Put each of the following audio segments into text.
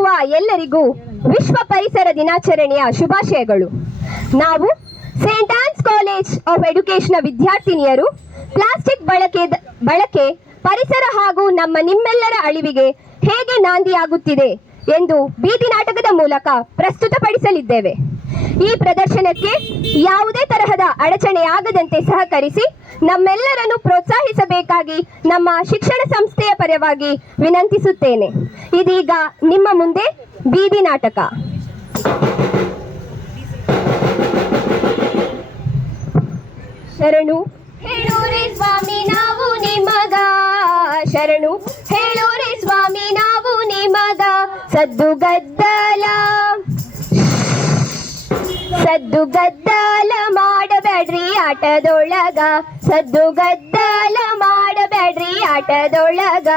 ಕೇಳುತ್ತಿರುವ ಎಲ್ಲರಿಗೂ ವಿಶ್ವ ಪರಿಸರ ದಿನಾಚರಣೆಯ ಶುಭಾಶಯಗಳು. ನಾವು saint Ann's college of education ವಿದ್ಯಾರ್ಥಿನಿಯರು ಪ್ಲಾಸ್ಟಿಕ್ ಬಳಕೆ ಪರಿಸರ ಹಾಗೂ ನಿಮ್ಮೆಲ್ಲರ ಅಳಿವಿಗೆ ಹೇಗೆ ನಾಂದಿಯಾಗುತ್ತಿದೆ ಎಂದು ಬೀದಿ ನಾಟಕದ ಮೂಲಕ ಪ್ರಸ್ತುತಪಡಿಸಲಿದ್ದೇವೆ. ಈ ಪ್ರದರ್ಶನಕ್ಕೆ ಯಾವುದೇ ತರಹದ ಅಡಚಣೆಯಾಗದಂತೆ ಸಹಕರಿಸಿ ನಮ್ಮೆಲ್ಲರನ್ನು ಪ್ರೋತ್ಸಾಹಿಸಬೇಕಾಗಿ ನಮ್ಮ ಶಿಕ್ಷಣ ಸಂಸ್ಥೆಯ ಪರವಾಗಿ ವಿನಂತಿಸುತ್ತೇನೆ. ಇದೀಗ ನಿಮ್ಮ ಮುಂದೆ ಬೀದಿ ನಾಟಕ. ಶರಣು ಹೇಳೋರೆ ಸ್ವಾಮಿ ನಾವು ನಿಮಗ, ಶರಣು ಹೇಳೋರೆ ಸ್ವಾಮಿ ನಾವು ನಿಮಗ, ಸದ್ದು ಗದ್ದಲ ಮಾಡಬೇಡ್ರಿ ಆಟದೊಳಗ, ಸದ್ದು ಗದ್ದಲ ಮಾಡಬೇಡ್ರಿ ಆಟದೊಳಗ.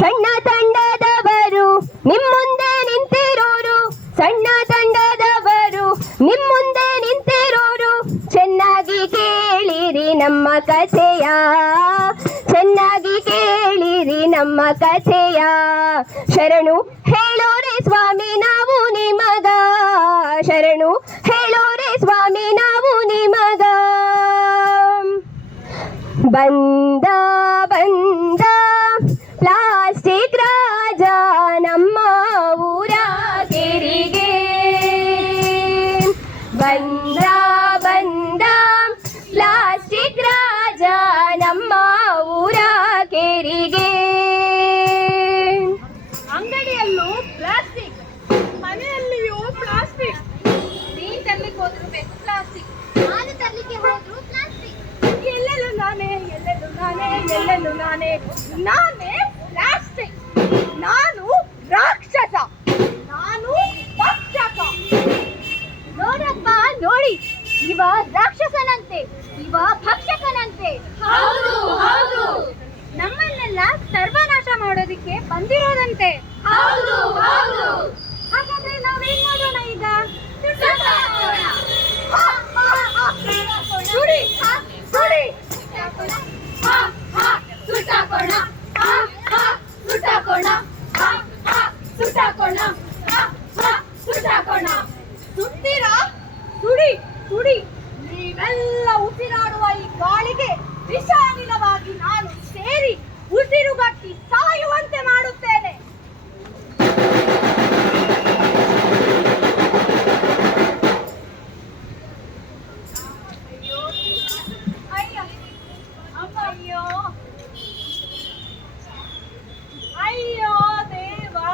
ಸಣ್ಣ ತಂಡದವರು ನಿಮ್ಮುಂದೆ ನಿಂತಿರೋರು, ಸಣ್ಣ ತಂಡದವರು ನಿಮ್ಮುಂದೆ ನಿಂತಿರೋರು, ಚೆನ್ನಾಗಿ ಕೇಳಿರಿ ನಮ್ಮ ಕಥೆಯ, ಚೆನ್ನಾಗಿ ಕೇಳಿರಿ ನಮ್ಮ ಕಥೆಯ. ಶರಣು ಹೇಳೋರೆ ಸ್ವಾಮಿ ನಾವು ನಿಮಗ, ಶರಣು ಹೇಳೋರೆ ಸ್ವಾಮಿ ನಾವು ನಿಮಗ. ಬಂದ ಬಂದ ಪ್ಲಾಸ್ಟಿಕ್ ರಾಜ ನಮ್ಮ ಊರ ಕೆರಿಗೆ, ಬಂದ ಬಂದ ಪ್ಲಾಸ್ಟಿಕ್ ರಾಜ ನಮ್ಮ ಊರ ಕೆರಿಗೆ. ಅಂಗಡಿಯಲ್ಲೂ ಪ್ಲಾಸ್ಟಿಕ್, ಮನೆಯಲ್ಲಿಯೂ ಪ್ಲಾಸ್ಟಿಕ್, ನೀನ್ ತರ್ಲಿಕ್ಕೆ ಹೋದ್ರು ಬೇಕು ಪ್ಲಾಸ್ಟಿಕ್, ನಾನು ತರ್ಲಿಕ್ಕೆ ಹೋದ್ರು ಪ್ಲಾಸ್ಟಿಕ್. ಎಲ್ಲೆಲ್ಲೂ ನಾನೇ, ಎಲ್ಲೆಲ್ಲೂ ನಾನೇ, ಎಲ್ಲೆಲ್ಲೂ ನಾನೇ, ನಾನೇ ಪ್ಲಾಸ್ಟಿಕ್. ನಾನು ರಾಕ್ಷಸ, ನಾನು ಭಕ್ಷಕ. ನೋಡಪ್ಪ ನೋಡಿ, ಇವ ರಾಕ್ಷಸನಂತೆ, ಇವ ಭಕ್ಷಕನಂತೆ. ಹೌದು ಹೌದು, ನಮ್ಮನ್ನೆಲ್ಲ ಸರ್ವನಾಶ ಮಾಡೋದಿಕ್ಕೆ ಬಂದಿರೋದಂತೆ. ಹೌದು ಹೌದು, ಹಾಗಾದ್ರೆ ನಾವೇನ್ ಮಾಡೋಣ ಈಗ? ಸುಡಿ ಸುಡಿ ಸುಟ್ಟಾಕೋಣ, ಸುಟ್ಟಾಕೋಣ, ಸುಟ್ಟಾಕೋಣ, ಸುಟ್ಟಾಕೋಣ. ಸುಡ್ತೀರಾ? ಸುಡಿ ಸುಡಿ. ನೀವೆಲ್ಲ ಉಸಿರಾಡುವ ಈ ಗಾಳಿಗೆ ವಿಷಾನಿಲವಾಗಿ ನಾನು ಸೇರಿ ಉಸಿರುಗಟ್ಟಿ ಸಾಯುವಂತೆ ಮಾಡುತ್ತೇನೆ. ಅಯ್ಯೋ ಅಯ್ಯೋ ಅಯ್ಯೋ ದೇವಾ,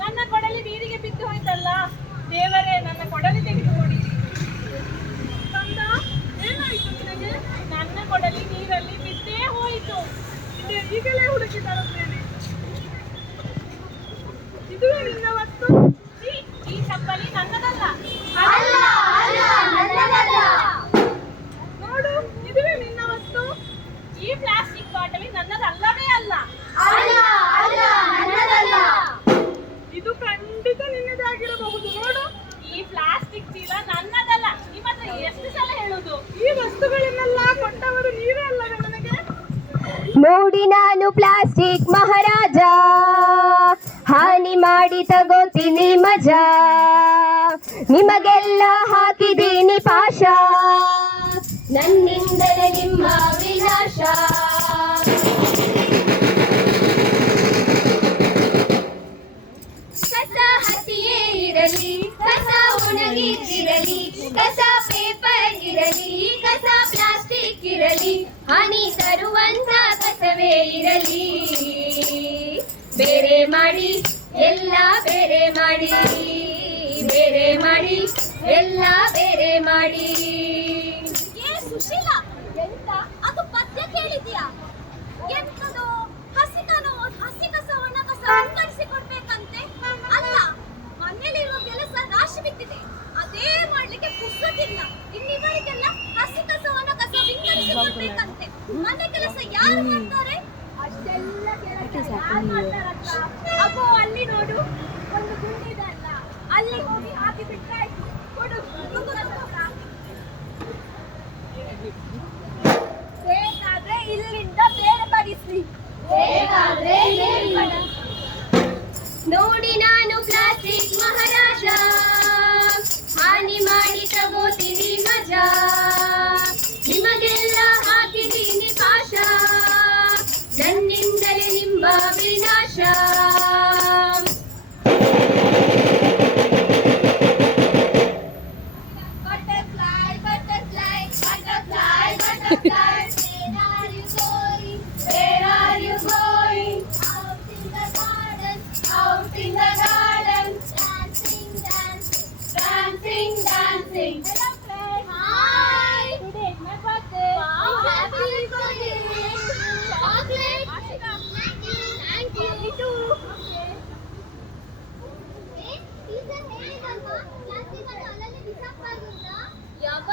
ನನ್ನ ಕೊಡಲಿ ನೀರಿಗೆ ಬಿದ್ದು ಹೋಯ್ತಲ್ಲ. ದೇವರೇ, ನನ್ನ ಕೊಡಲಿ ತೆಗೆದುಕೊಡಿ. ಕಂದ, ಏನಾಯ್ತು ನಿನಗೆ? ನನ್ನ ಕೊಡಲಿ ನೀರಲ್ಲಿ ಬಿದ್ದೇ ಹೋಯಿತು. ಈಗಲೇ ಹುಡುಕಿ ತರುತ್ತೇನೆ. ಇದುವೇ ನಿನ್ನ ವಸ್ತು? ಈ ಚಪ್ಪಲಿ ನನ್ನದಲ್ಲ. ನೋಡು, ಇದುವೇ ನಿನ್ನ ವಸ್ತು. ಈ ಪ್ಲಾಸ್ಟಿಕ್ ಬಾಟಲಿ ನನ್ನದಲ್ಲವೇ ಅಲ್ಲ. ಇದು ಖಂಡಿತ ನಿನ್ನದಾಗಿರಬಹುದು. ನೋಡು, ಈ ಪ್ಲಾಸ್ಟಿಕ್ ಚೀಲ ನನ್ನದಲ್ಲ. ನಿಮ್ಮ ಹತ್ರ ಎಷ್ಟು ಸಲ ಹೇಳುದು? ಈ ವಸ್ತುಗಳನ್ನೆಲ್ಲ ಕೊಟ್ಟವರು ನೀವೇ ಅಲ್ಲವೇ ನನಗೆ? ನೋಡಿ, ನಾನು ಪ್ಲಾಸ್ಟಿಕ್ ಮಹಾರಾಜ, ಹಾನಿ ಮಾಡಿ ತಗೋತೀನಿ ಮಜಾ, ನಿಮಗೆಲ್ಲ ಹಾಕಿದೀನಿ ಪಾಶ, ನನ್ನಿಂದಲೇ ನಿಮ್ಮ ವಿನಾಶ. ಕಸ ಹಸಿಯೇ ಇರಲಿ, ಕಸ ಒಣಗಿರಲಿ, ಕಸ ಪೇಪರ್ ಇರಲಿ, ಕಸ ಪ್ಲಾಸ್ಟಿಕ್ ಇರಲಿ, ಹಾನಿ ತರುವಂತ ಕಸವೇ ಇರಲಿ, ಬೇರೆ ಮಾಡಿ ಎಲ್ಲ ಬೇರೆ ಮಾಡಿ, ಬೇರೆ ಮಾಡಿ ಎಲ್ಲ ಬೇರೆ ಮಾಡಿ. ಸುಶೀಲ, ಎಂತ ಅದು ಪದ್ಯ ಕೇಳಿದ್ಯಾ? ಎಂತದು ಹಸಿ ಕಸ ಒಣ ಕಸ ವಿಂಗಡಿಸಿ ಕೊಡ್ಬೇಕಂತೆ. ಅಲ್ಲ, ಮನೆಯಲ್ಲಿರುವ ಕೆಲಸ ರಾಶಿ ಬಿದ್ದಿದೆ, ಅದೇ ಮಾಡ್ಲಿಕ್ಕೆ ಪುಸ್ತಕಿಲ್ಲ. ಇನ್ನಿವರಿಗೆಲ್ಲ ಹಸಿ ಕಸ ಒಣ ಕಸ ವಿಂಗಡಿಸಿ ಕೊಡ್ಬೇಕಂತೆ. ಮನೆ ಕೆಲಸ ಯಾರು ಮಾಡ್ತಾರೆ? ಅಷ್ಟೆಲ್ಲ ಕೆಲಸ ಯಾರು ಮಾಡ್ತಾರಂತ? ಅಪ್ಪೋ, ಅಲ್ಲಿ ನೋಡು, ಒಂದು ಗುಂಡಿದಲ್ಲ, ಅಲ್ಲಿ ಹೋಗಿ ಹಾಕಿ ಬಿಟ್ಟಾಯ್ತು. ಕೊಡು, ಬೇಕಾದ್ರೆ ಇಲ್ಲಿಂದ ಬೇರೆ ಬಡಿಸ್ರಿ. ನೋಡಿ, Where are you going? Out in the garden. Dancing. Hello friends. Hi. Today is my birthday. Wow, happy birthday. Chocolate. Thank you. Me too. ಯವ್ವ,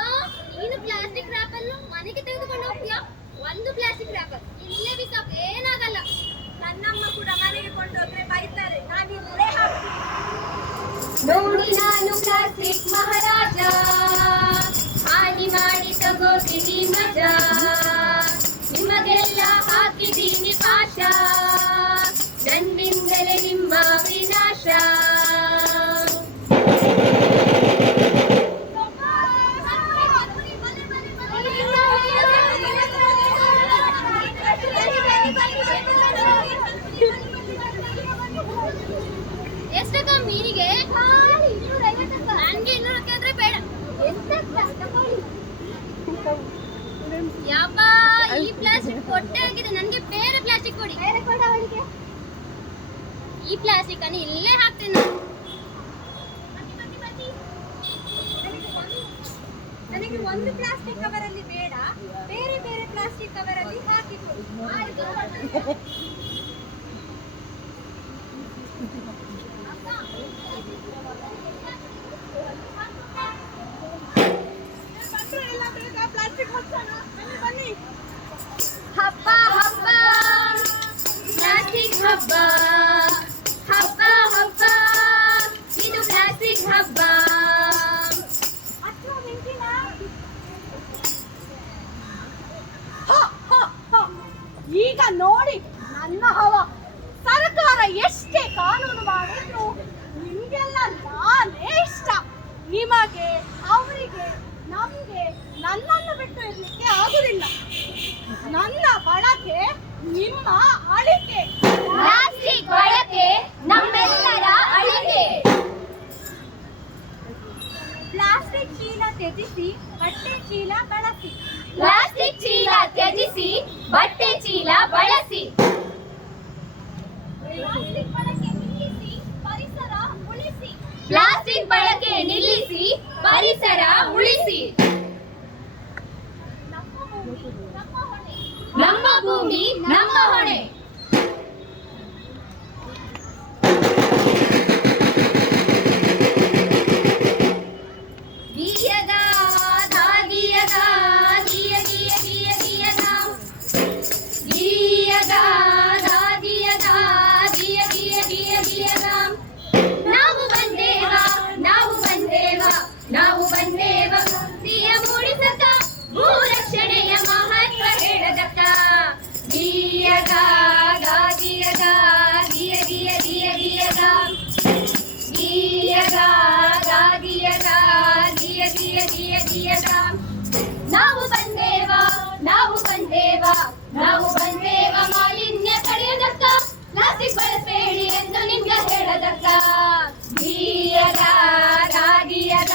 ನೀನು ಪ್ಲಾಸ್ಟಿಕ್ ರ್ಯಾಪ್ ಅನ್ನು ಮನೆಗೆ ತೆಗೆದುಕೊಂಡು ಹೋಗ್ತೀಯಾ? ಒಂದು ಪ್ಲಾಸ್ಟಿಕ್ ರ್ಯಾಪರ್ ಇಲ್ಲೇ ಬಿಸಾಕು, ಏನಾಗಲ್ಲ. ನನ್ನಮ್ಮ ಕೂಡ ಮನೆಗೆ ಕೊಂಡೋದ್ರೆ ಬೈತಾರೆ. ನಾನು ಇಲ್ಲೇ ಹಾಕ್ತೀನಿ. ನೋಡಿ ನಾನು ಪ್ಲಾಸ್ಟಿಕ್ ಮಹಾರಾಜ, ಹಾನಿ ಮಾಡಿ ತಗೋತೀನಿ ಮಜಾ, ನಿಮಗೆಲ್ಲ ಹಾಕಿದ್ದೀನಿ ಪಾಶ, ನನ್ನಿಂದಲೇ ನಿಮ್ಮ ವಿನಾಶ. ಎಷ್ಟಕ್ಕ ಮೀನಿಗೆ? ನನ್ಗೆ 200 ಆದ್ರೆ ಬೇಡ. ಯಪ್ಪ, ಈ ಪ್ಲಾಸ್ಟಿಕ್ ಕೊಟ್ಟೆ ಆಗಿದೆ, ನನ್ಗೆ ಬೇರೆ ಪ್ಲಾಸ್ಟಿಕ್ ಕೊಡಿ. ಈ ಪ್ಲಾಸ್ಟಿಕ್ ಅನ್ನು ಇಲ್ಲೇ ಹಾಕ್ತೀನಿ ನಾನು. ನನಗೆ ಒಂದು ಪ್ಲಾಸ್ಟಿಕ್ ಕವರಲ್ಲಿ ಬೇಡ, ಬೇರೆ ಬೇರೆ ಪ್ಲಾಸ್ಟಿಕ್ ಕವರಲ್ಲಿ ಹಾಕಿಕೊಡಿ. ಹಬ್ಬ ಹಬ್ಬ, ಪ್ಲಾಸ್ಟಿಕ್ ಹಬ್ಬ, ಹಬ್ಬ ಹಬ್ಬ, ಇದು ಪ್ಲಾಸ್ಟಿಕ್ ಹಬ್ಬ. ಈಗ ನೋಡಿ ನನ್ನ ಹವ. ಸರ್ಕಾರ ಎಷ್ಟೇ ಕಾನೂನು ಮಾಡಿದ್ರು ನಿಮ್ಗೆಲ್ಲ ನಾನೇ ಇಷ್ಟ. ನಿಮಗೆ, ಅವರಿಗೆ, ನಮ್ಗೆ ನನ್ನನ್ನು ಬಿಟ್ಟು ಇರ್ಲಿಕ್ಕೆ ಆಗುದಿಲ್ಲ. ನನ್ನ ಬಳಕೆ ನಿಮ್ಮ ಅಳಿಕೆ. ಪ್ಲಾಸ್ಟಿಕ್ ಬಳಕೆ ನಮ್ಮೆಲ್ಲರ ಅಳಿಕೆ. ಪ್ಲಾಸ್ಟಿಕ್ ಚೀಲ ತ್ಯಜಿಸಿ ಬಟ್ಟೆ ಚೀಲ ಬಳಸಿ. ಪ್ಲಾಸ್ಟಿಕ್ ಚೀಲ ತ್ಯಜಿಸಿ ಬಟ್ಟೆ ಚೀಲ ಬಳಸಿ. ಪ್ಲಾಸ್ಟಿಕ್ ಬಳಕೆ ನಿಲ್ಲಿಸಿ ಪರಿಸರ ಉಳಿಸಿ. ಪ್ಲಾಸ್ಟಿಕ್ ಬಳಕೆ ನಿಲ್ಲಿಸಿ ಪರಿಸರ ಉಳಿಸಿ. ನಮ್ಮ ಭೂಮಿ ನಮ್ಮ ಹೊಣೆ. ನಮ್ಮ ಭೂಮಿ ನಮ್ಮ ಹೊಣೆ. ಗೀಯಗ ದಾಗಿಯಗ ಗೀಯ ಗೀಯ ಗೀಯ ಗೀಯಗ ಗೀಯಗ ದಾಗಿಯಗ ಗೀಯ ಗೀಯ ಗೀಯ ಗೀಯಗ. ನಾವು ಬಂದೇವ, ನಾವು ಬಂದೇವ, ನಾವು ಬಂದೇವ ಭಕ್ತಿಯ ಮೂಡಿಸಕ, ಭೂ ರಕ್ಷಣೆಯ ಮಹತ್ವ ಹೇಳದಕ್ಕ. ಗೀಯಗ ದಾಗಿಯಗ ಗೀಯ ಗೀಯ ಗೀಯ ಗೀಯಗ ಗೀಯಗ ದಾಗಿಯಗ ಗೀಯ ಗೀಯ ಗೀಯ ಗೀಯಗ. ನಾವು ಬಂದೇವ, ನಾವು ಬಂದೇವ, ನಾವು ಬಂದೇವ ಮಾಲಿನ್ಯ ತಡೆಯದಕ್ಕ, ಪ್ಲಾಸ್ಟಿಕ್ ಬಳಸಬೇಡಿ ಎಂದು ನಿಮ್ಗ ಹೇಳದಕ್ಕ. ಗೀಯಗ ದಾಗಿಯಗ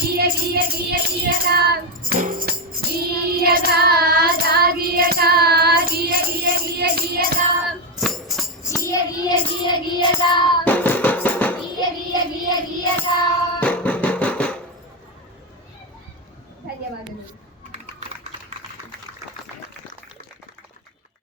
ಗೀಯ ಗೀಯ ಗೀಯ ಗೀಯಗ ಗೀಯಗ ದಾಗಿಯಗ ಗೀಯ ಗೀಯ ಗೀಯ ಗೀಯಗ ಗೀಯ ಗೀಯ ಗೀಯ ಗೀಯಗ.